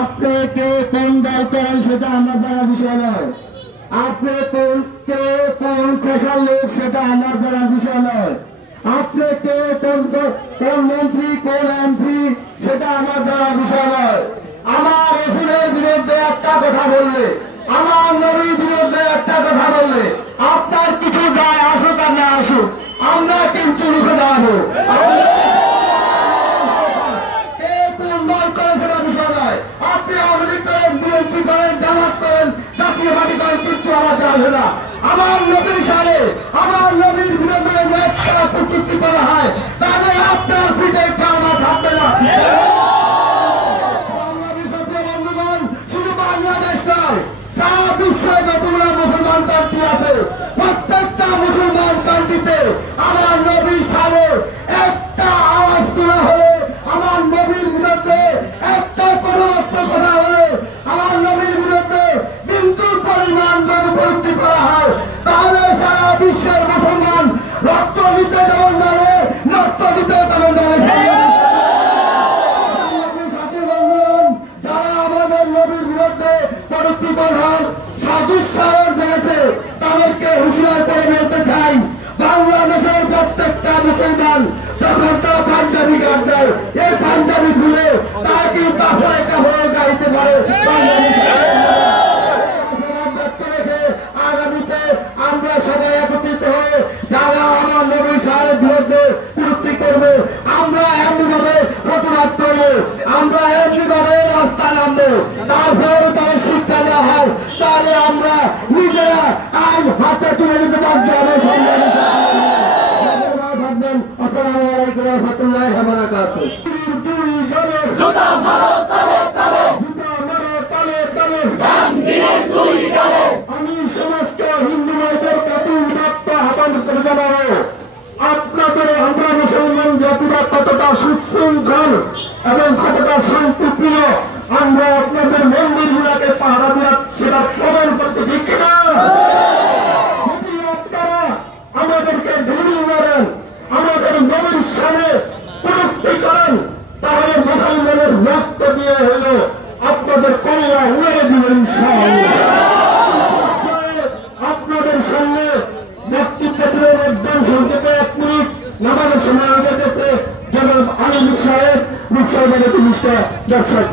আপনি কে কোন দল করেন সেটা আমার জানার বিষয় নয়, আপনি কে কোন পেশার লোক সেটা আমার জানার বিষয় নয়, আপনি কে কোন মন্ত্রী কোন এমপি সেটা আমার জানার বিষয় নয়। আমার রাসূলের বিরুদ্ধে একটা কথা বললে, আমার নবীর বিরুদ্ধে একটা কথা বললে আপনার কিছু যায় আসুক আর না আসুক, আমরা কিন্তু রুখে দাঁড়াবো। আপনি আওয়ামী লীগ করেন, বিএনপি করেন, জামাত করেন, জাতীয় পার্টি করেন, কিছু আমাদের আসবে না। আমার নবীর সালে আমার নবীর বিরুদ্ধে যে একটা কটূক্তি করা হয় তাহলে আপনার পিঠে চামড়া থাকবে না। বন্ধুগণ, শুধু বাংলাদেশ নয়, সারা বিশ্বে যতগুলো মুসলমান কান্ট্রি আছে প্রত্যেকটা মুসলমান কান্ট্রিতে আমার নবীর সালে একটা আওয়াজ তোলা হলে, আমার নবীর বিরুদ্ধে একটা পরিবর্তন কথা হলে, আমার নবীর বিরুদ্ধে বিন্দুর পরিমাণ যদি প্রযুক্তি করা হয় তাহলে সারা বিশ্বের মুসলমান রক্ত দিতে যেমন জানে, রক্ত দিতে তেমন জানে। যারা আমাদের নবীর বিরুদ্ধে প্রযুক্তি করার সাদুষ্কার জেনেছে তাদেরকে হুঁশিয়ার করে বলতে চাই, বাংলাদেশের প্রত্যেকটা মুসলমান যখন তারা পাঞ্জাবি গান দেয়, এই পাঞ্জাবি খুলে তারা কি কাপড়ে কাপড়ে গাইতে পারে। আগামীতে আমরা সবাই একত্রিত হয়ে যারা আমার নবীর সাহেবের বিরুদ্ধে প্রযুক্তি করবো, আমরা এমনিভাবে প্রতিবাদ করবো, আমরা এমনিভাবে রাস্তা নামবো, তারপরে তারা শিক্ষা দেওয়া হয় তাহলে আমরা নিজেরা আইন হাতে তুলে নিতে বাধ্য হবে। আসসালামু আলাইকুম ওয়া রাহমাতুল্লাহি ওয়া বারাকাতুহু। আমি সমস্ত হিন্দু ভাইদের প্রতি উদাত্ত আহ্বান করে জানাবো, আপনাদের আমরা মুসলমান জাতিরা কতটা সুশৃঙ্খল এবং কতটা শান্তিপ্রিয়, আমরা আপনাদের মন্দিরগুলোকে পাহারা দেওয়া সেটা প্রমাণ করতে ঠিক না। যদি আপনারা আমাদেরকে ধুলি মারেন, আমাদের নবীর সামনে প্রযুক্তি করেন, তাহলে মুসলমানের রক্ত দিয়ে হইল আপনাদের কল্যাণ উড়ে দিবেন। আপনাদের সামনে ব্যক্তিত্বের একজন সংক্ষেপে 1 মিনিট নামাজের সময় হয়ে গেছে, যেমন আলী সাহেব রূপসাহেবের 30টা দর্শক।